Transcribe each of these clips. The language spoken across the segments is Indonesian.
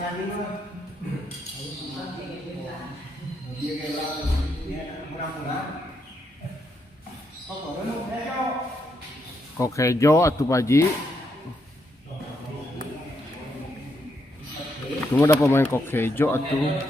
Kok hejo atuh Paji. Cuma ada pemain kok hejo atuh.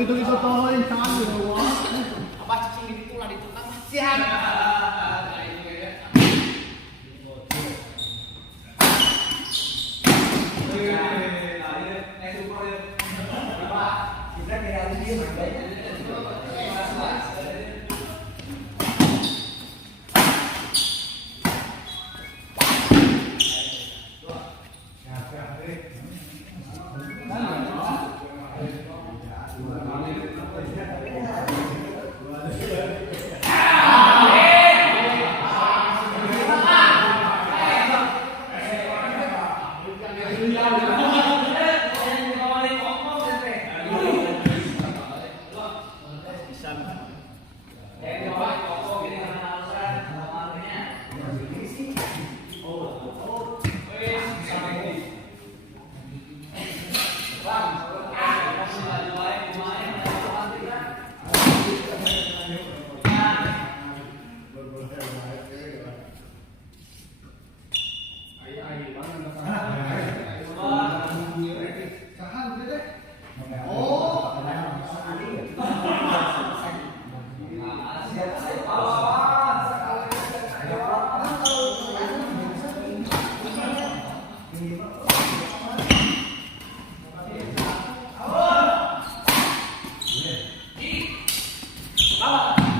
Gitu-gitu toh, tangan gitu. Apa cicing itu lah di tukang siang. Bawa.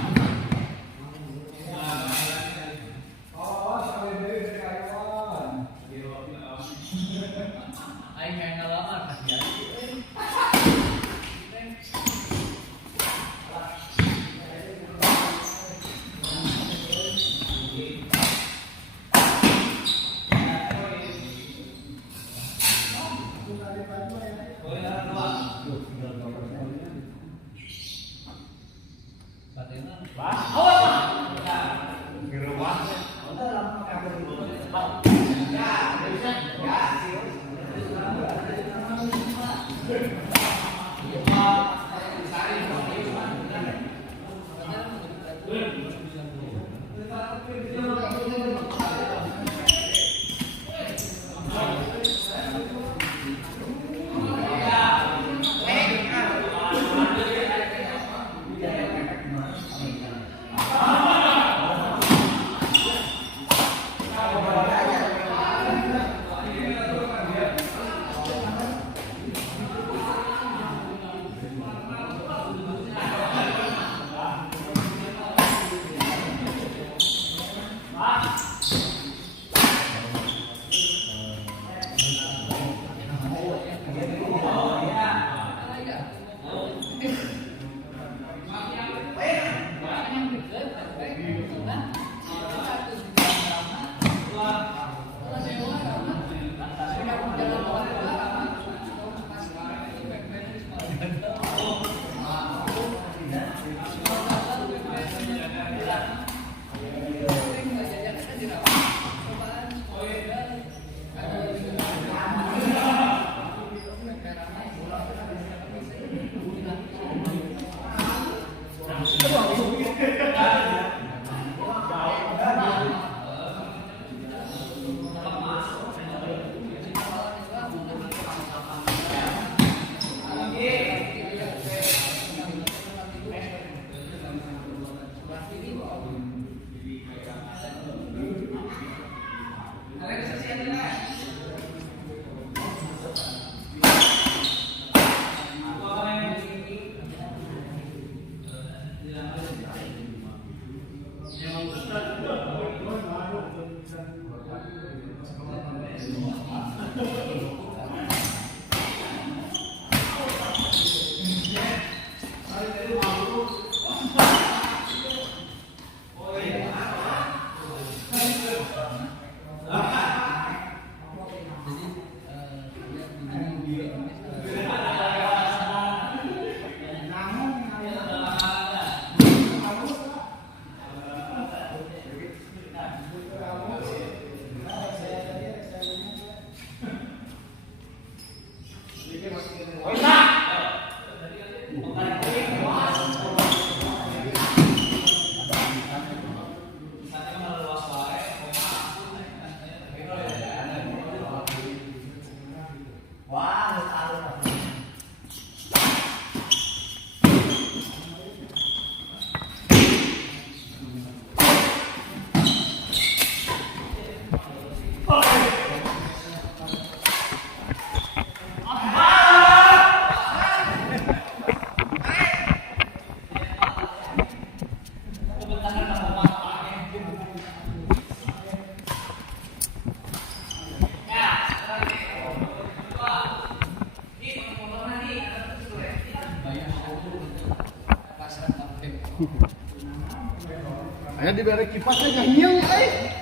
Ayo diberi kipasnya nyanyian eh.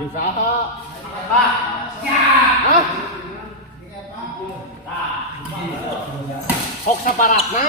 Usaha. Hah? Hok saparatna.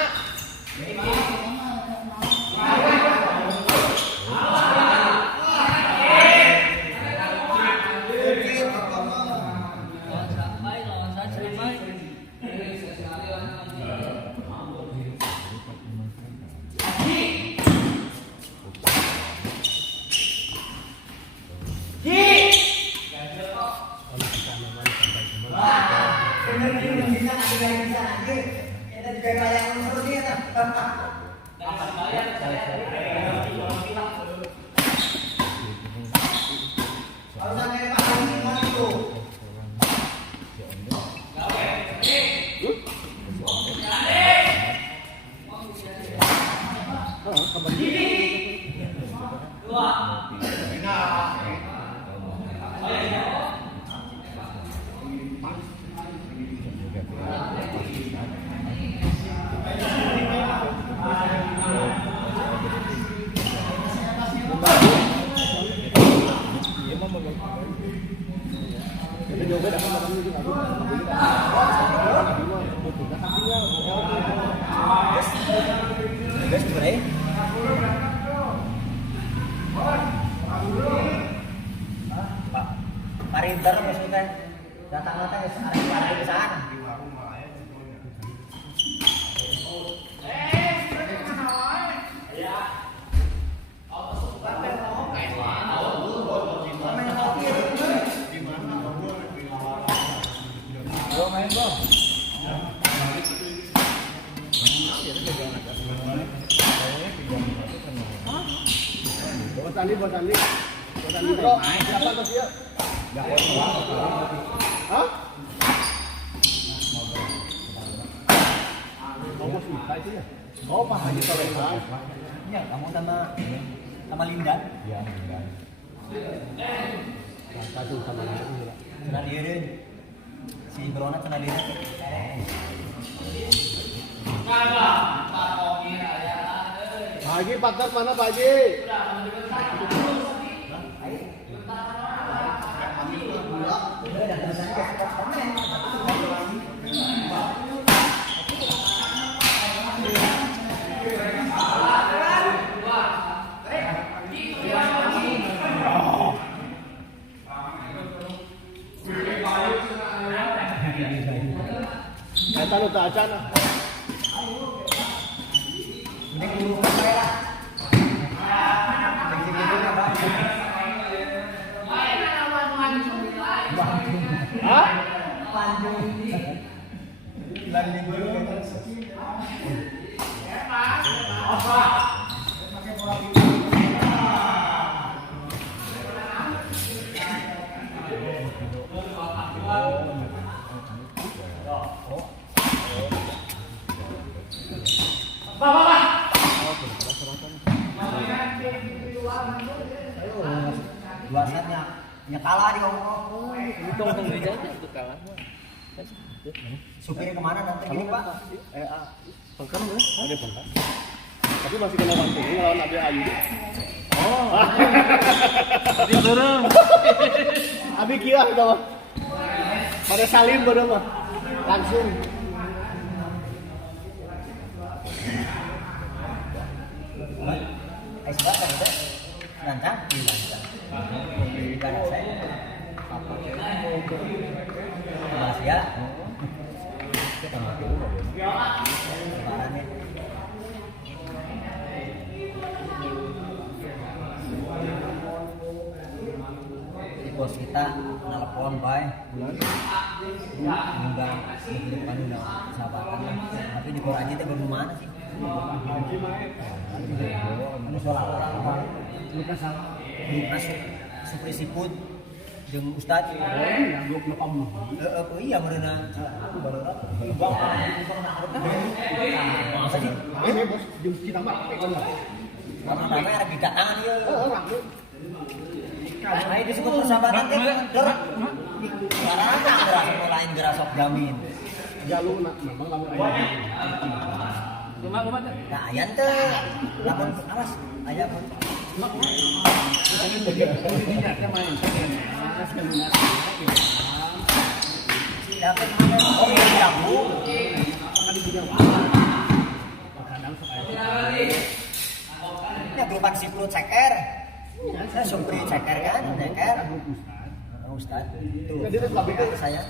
Parinter maksudnya datang-datang arah ke sana. Buat Andi bro, siapa tuh dia? Hah? Kamu suka itu ya? Oh, Pak Haji Solehan. Iya, kamu sama Linda. Iya, Linda. Satu sama Linda juga. Kenal dia deh. Si Brona kenal dia. Pak Haji, partner mana Pak Haji? Kita lu tak acan. Ini guru saya lah. Hah? Dua setnya kalah di ngomong. Untung gereja itu kalah. Supirnya kemana nanti gini Pak? Bengkar mana? Ada bengkar. Tapi masih kena wanting lawan Nabi Ayu. Oh. Dia dorong. Abi kia kita mah. Pada salim bodoh mah. Langsung. Ayo sebab kan itu. Lancang? Lancang. Gak ada saya. Masih ya? Sebarannya. Di bos kita nelpon bay. Undang bukan undang sahabatan lah. Tapi di Bor Aji itu baru mana sih? Ini soal orang Lukas Supri Siput jeung Ustad. Iya berenang. Aku baru apa? Masa sih? Ini bos jeung kita mah. Karena namanya ada di datangan dia. Ayo di suku persahabatan teh. Karena gerasok lain gerasok jamin. Jalur memang lamun aya. Rumah Nah, ayan teh. Lamun awas, aya pun. Dapat mana? Oh, iya, Bu. Ya, gelombang siput ceker. Saya Supri ceker kan, ceker. Ustad. Tuh. Saya.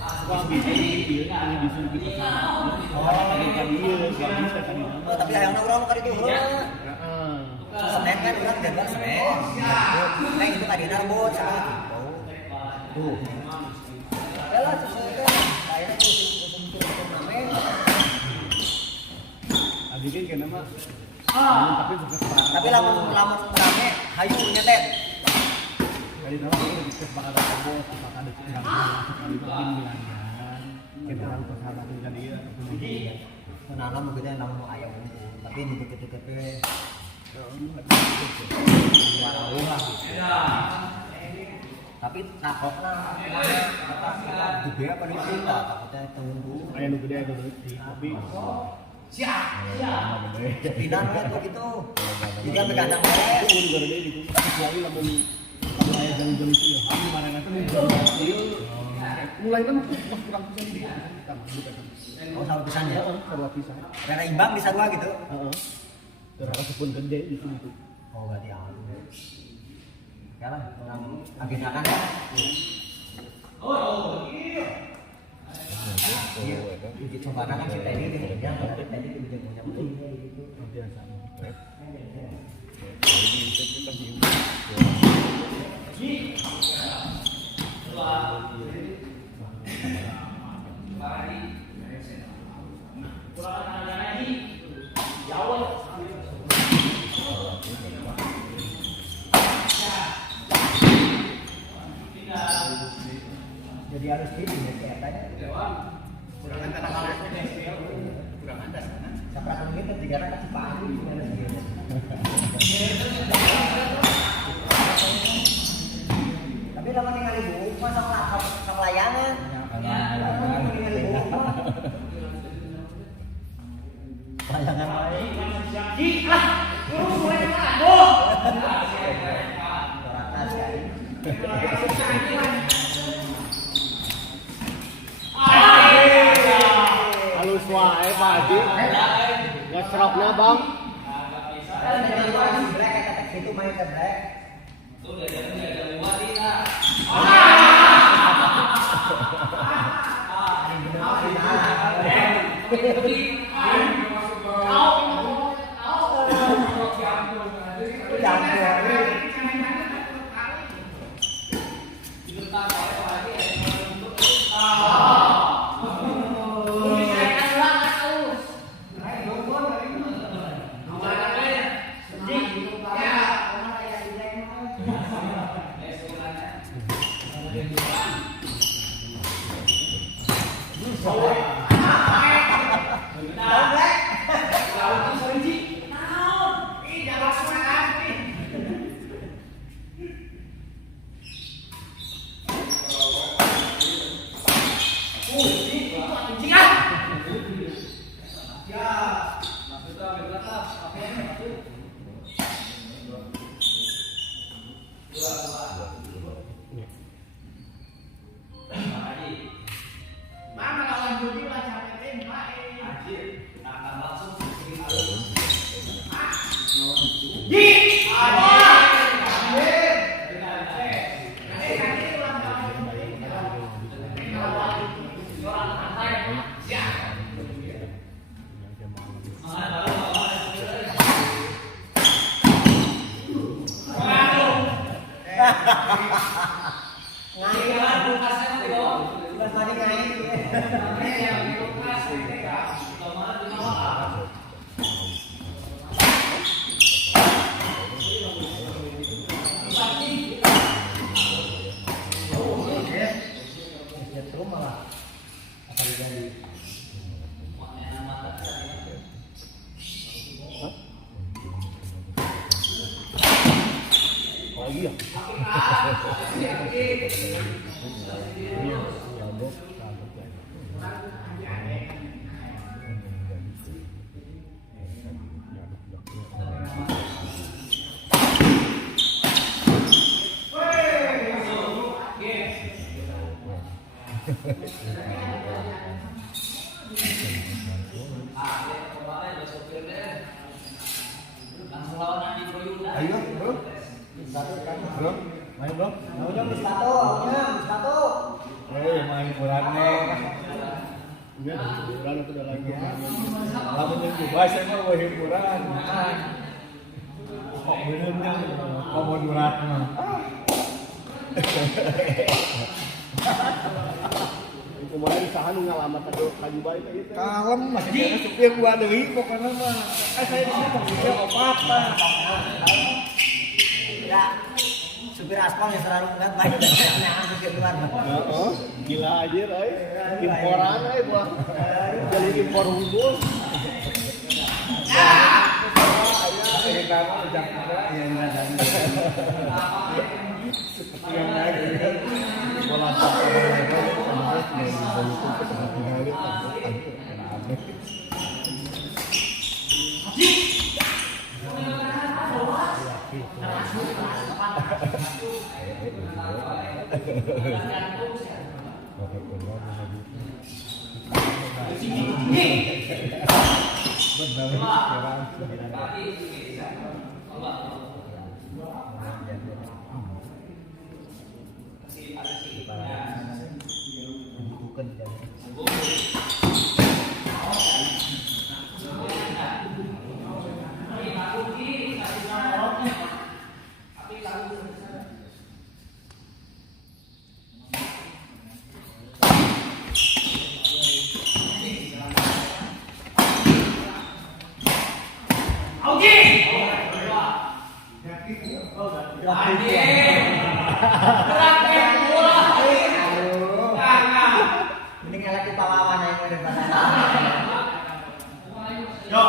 Oh, tapi hayang nongkrong kali itu. Senin kan udah jadwal Senin. Nah, itu tadi narbut sama tuh. Ya lah, saya tuh namanya Bikin kena mah. Tapi sukses. Tapi lamun rame hayu nyetet. Dari nama itu sukses bakal ada kabel, bakal ada sekali sekali bikin bilangan. Kita orang persahabatan kan dia. Menanam begitu namun ayam tapi di deket-deket tapi takutnya gede apa nih sih takutnya tunggu Ayam gede ada tapi pindah tuh gitu juga begadang itu juga ada di situ kecuali lamun kalau ayam jalan-jalan itu ya gimana nanti mulai kan kurang pisan di oh sama pisan ya dua pisan karena imbang bisa dua gitu terus pun gede di situ oh berarti awal ya lah agenda kan ya uji coba kan kita ini yang tadi uji punya biasa jadi harus ini ya kayak tanya kurang andas kan siapa yang gitu tiga orang kasih paham gimana sih tapi lama tinggal ibu masa sama layangan layangan lain halus wae Pak Haji ngeseroknya bang itu main ke black iya. Ayo, bro. Bro, main bro. Maunya di sepatu. Main kurangnya. Iya, hiburan itu udah lagi. Lalu yang bahasa emang mau hiburan. Kok belum kan? Kok mau durat mah? kemarin saha nu ngalamat atuh kaju bae teh itu. Kalem masih kena supir gua deui pokokna mah. Saya di situ bisa opat Pak. Ya. Supir aspal yang selalu nggak baik jangan supir luar. Heeh. Gila aja euy. Imporan euy buah. Jadi impor unggul. Ini nama ujang juga yang ada. Yang lain bola Mending elek di pawawan aja daripada. Yo.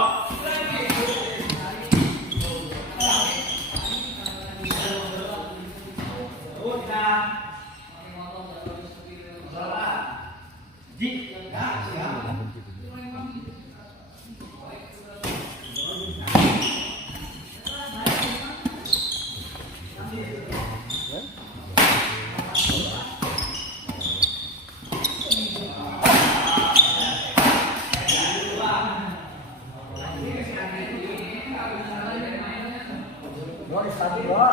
Bro, stabil bro.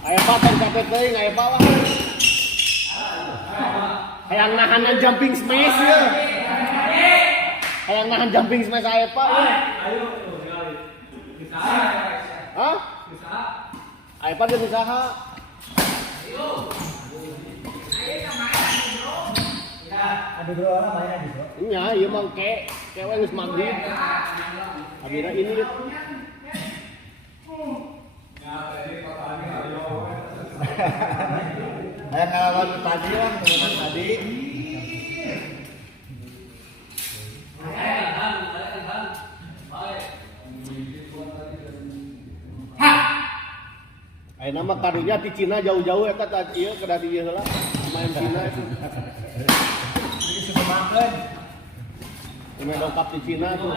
Aya paten kapet teuing aya bawah. Hayang nahanan jumping smash ya. Hayang nahan jumping smash aya Pak. Ayo. Hah? Aya Pak geus usaha. Ayo. Ada dua orang mainan di bro. Nya ieu mah ke geus maghrib. Abina ini Saya ngalaman tadi lah, teman tadi. aya nama karunya di Cina jauh-jauh eta tadi ieu kada di ieu heula main Cina itu. Jadi sudah makan. Ini dongkap di Cina tuh.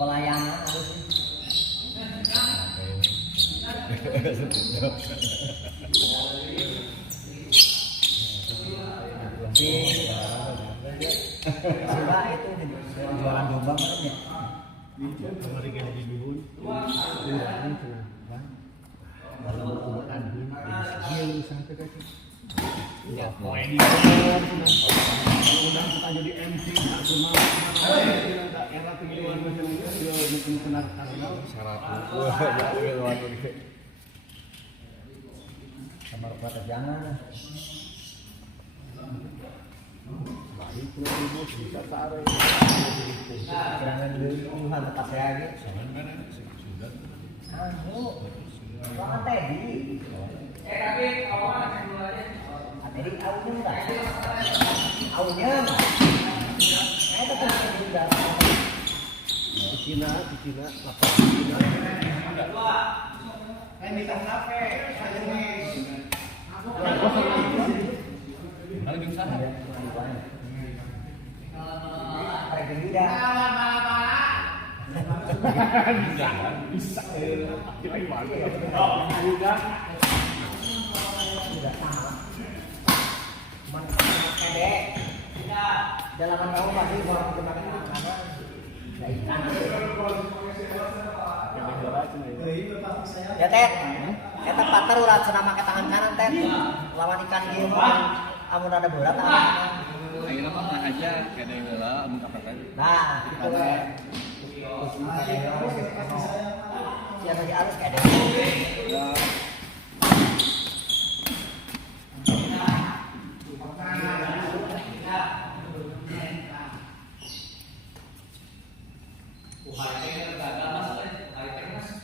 Pelayanan harus Sila itu jualan domba kan ya? Kemarin kayak di bihun, dalam ukuran dia usaha terkait. Ya, mau di udah kita jadi MC semua. Era pengiriman macam itu dia mungkin kena syarat. Wah, ya luar biasa. Kamar jangan. Baik, ibu bisa tarik. Jangan Tuhan tetap saya gitu. Sudah. Jangan Teddy. Tapi awan dulu aja. Teddy awalnya enggak. Awalnya. Saya tetap sudah. Di Cina, lapar Cina. Saya minta kafe, saya ini. Kalau di usaha. Regenda. Bisa. Kita gimana? Sudah sama. Cuman pendek. Dalaman kamu pasti mau makan makanan. Ikan. Ya Ted, kita pater urat senama ke tangan kanan Ted. Lawan ikan dia amun ada berat Ayo mah aja kada heula amun kapan. nah, itu kan. Siapa lagi harus kayak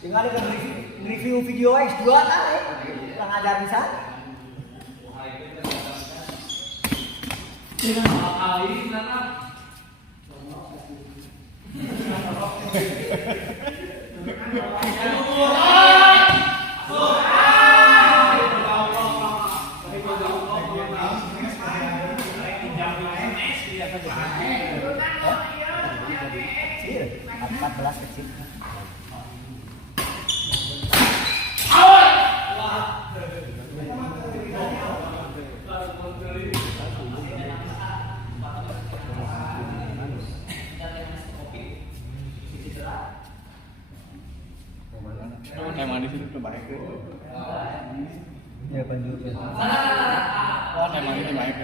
tinggal ke review video X2 lah yang ada bisa. Empat belas kecil. Emang di situ terbaik. Ya lanjut. Oh, emang itu baik.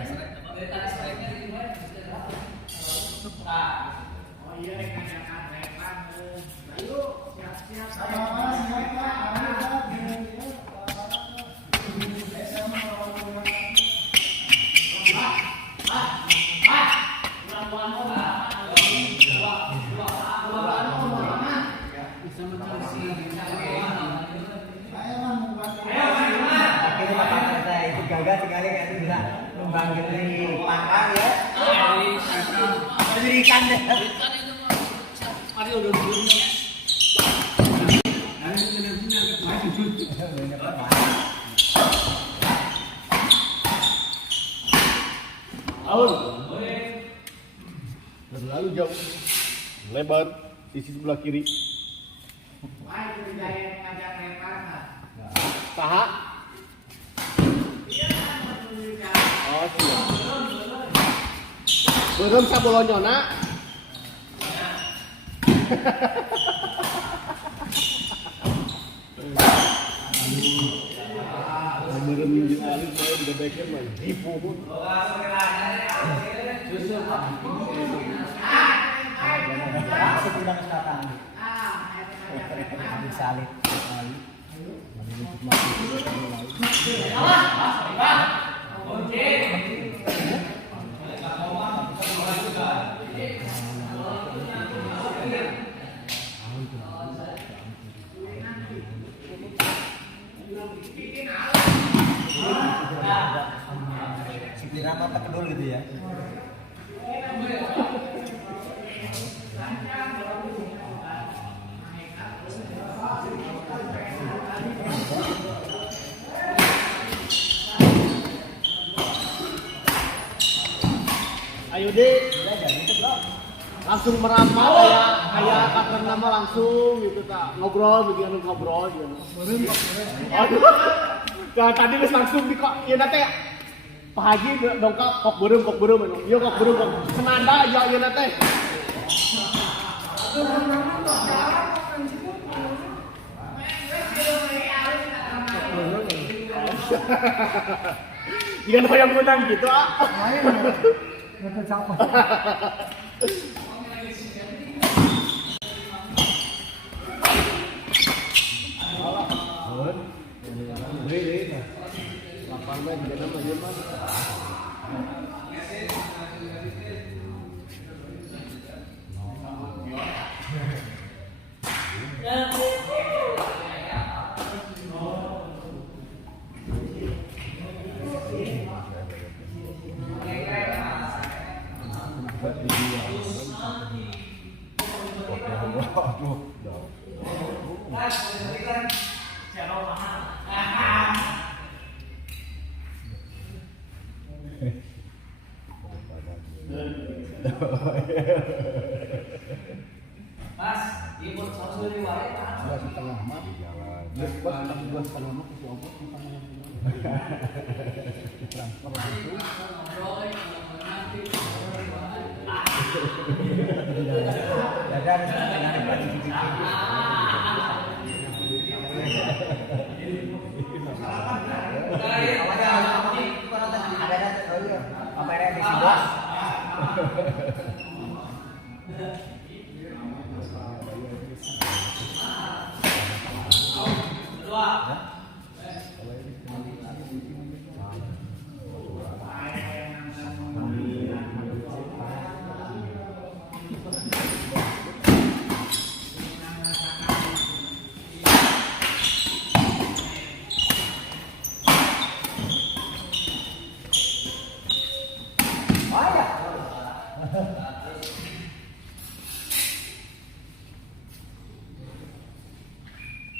Gagal sekali kan bisa membangkit dari pangkal ya. Pendidikan deh. Mari udah dulu. Terlalu jauh, lebar sisi sebelah kiri. Paha. Oh siap. Belum sabolonyona. Beneran minjem alis saya udah baiknya mah tipu pun. Asik udah datang. Habis salit kali. Sekiranya apa kedul gitu ya. Ayo deh, langsung meramal kayak partner nama langsung gitu tak ngobrol begini ngobrol gitu. Aduh, nah, tadi wis langsung di kok ya nate Pak Haji dongkap kok berem iya kok berem kok senanda ya nate. Jangan hoyang menang gitu ah. Nggak capek. Mas, ibu harus lebih baik. Setengah mah di jalan. Dua setengah mah ke Opo transfer langsung. Dadah dengan pagi apa yang di sebelah?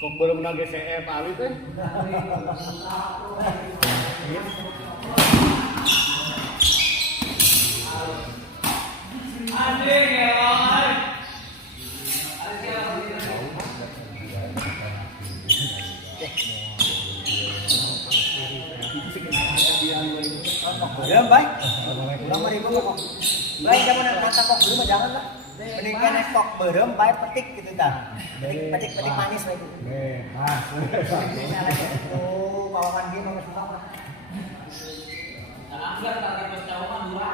Kok baru menang GCF Ali teh? Anjing ya. Ya, baik. Ulang mari kok. Lain zaman kata kok dulu mah jangan lah. Mending kan kok berem baik petik gitu dah. Petik manis lah itu. Bebas. Ini lagi tuh kawan dia nomor berapa? Angkat tadi pas cawan dua.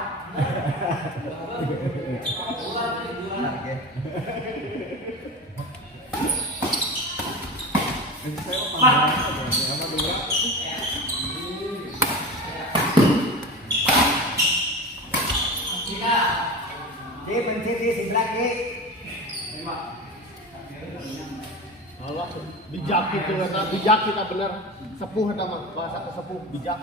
Dia benci di sebelah kiri. Allah bijak gitu eta bijak kita bener sepuh eta mah bahasa kesepuh bijak.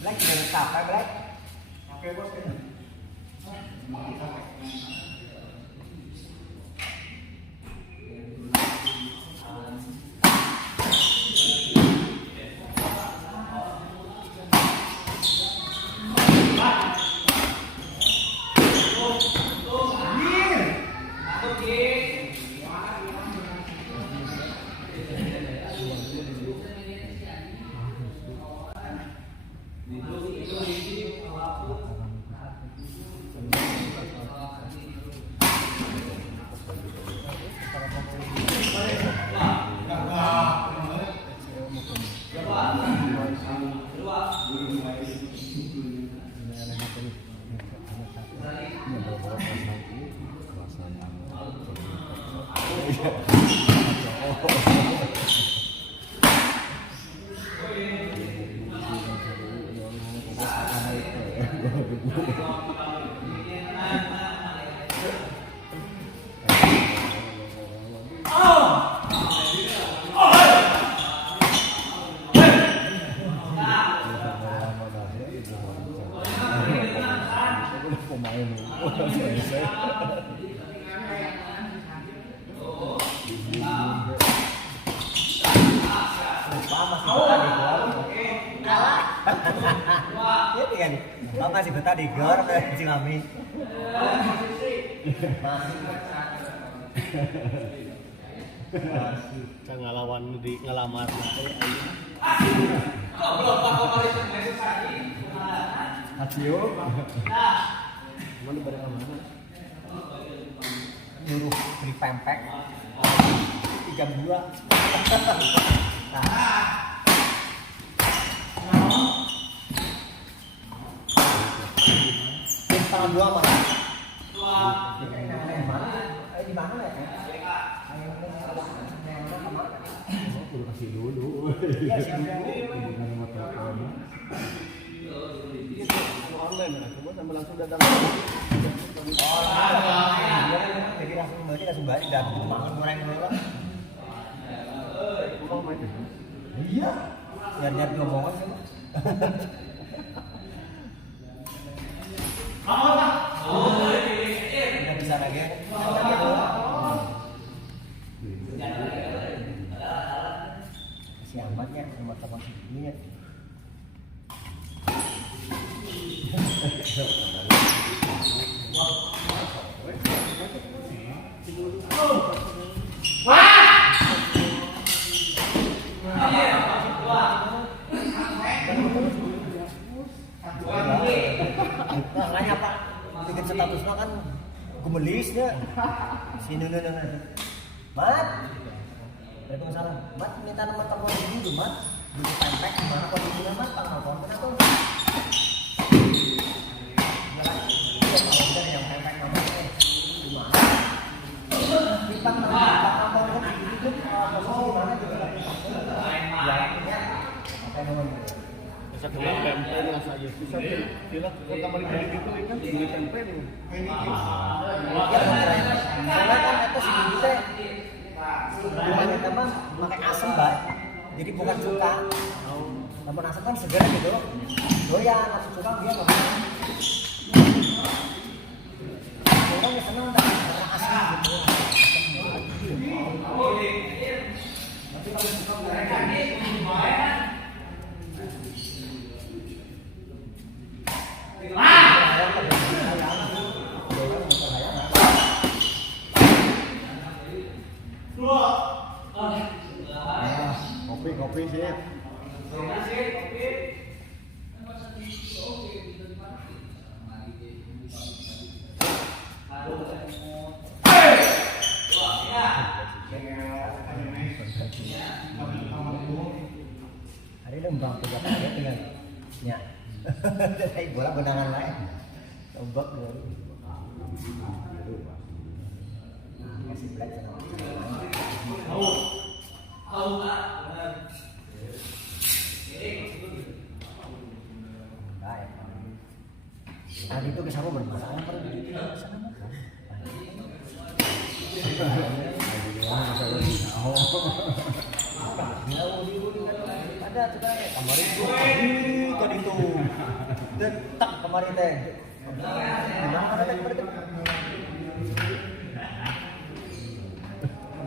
Black jangan capek Black. Oke bos. Iya kan? Kau ngasih betah di gor si Mami. Saya ngelawan di ngelamar Acio. mana bareng mana Nyuruh beli pempek 3 bulan. Nah. Tangan 2 mana? Di mana ya? Udah kasih dulu. Iya, siap. online ya cuma sambil langsung datang Jadi langsung balik dan makan goreng dulu. Iya. Biar ngomongan sih. Kita bisa lagi. Si amatnya sama teman segini. Makanya Pak, bikin statusnya kan gemelisnya. Sini nana. Mat. Waalaikumsalam. Mat, minta nomor telepon dulu, Mat. Beli pempek gimana kondisinya, Mat? Tanggal telepon aku. Yang pempek namanya gimana? Kita mau gitu gimana gitu kan? Ya, apa namanya? bisa kena tempe lah saya bisa kira kota Malikaya gitu kan beli tempe nih Karena kan itu si teh gimana teman pakai asam Mbak. Jadi bukan suka. Namun asam kan segar gitu. Doyan asam suka dia enggak bisa. Orang yang senang tak karena asam gitu. Tapi kalau suka kopi sih. Hari ini bang tiga kali tinggal ya. Dari bola benangan lain. Ombak baru. Kasih black sama. Baik. Tadi itu kesana bermasalah kan? Kesana makan. Ada sebenarnya kemarin itu kan itu detak kemarin teh. Gimana teh kemarin teh?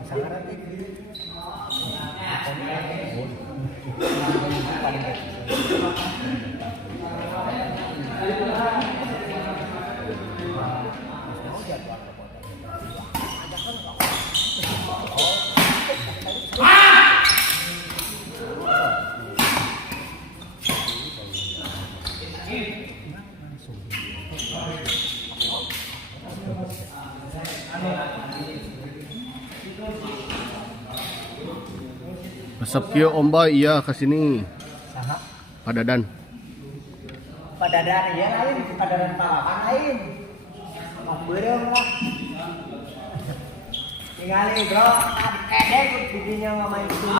Sangaran teh. resep kieu omba iya ke sini Saha? Padadan Padadan ya lain, padadan Palawan lain. Mau beureum lah. Tinggali bro, kedek bikinnya nggak main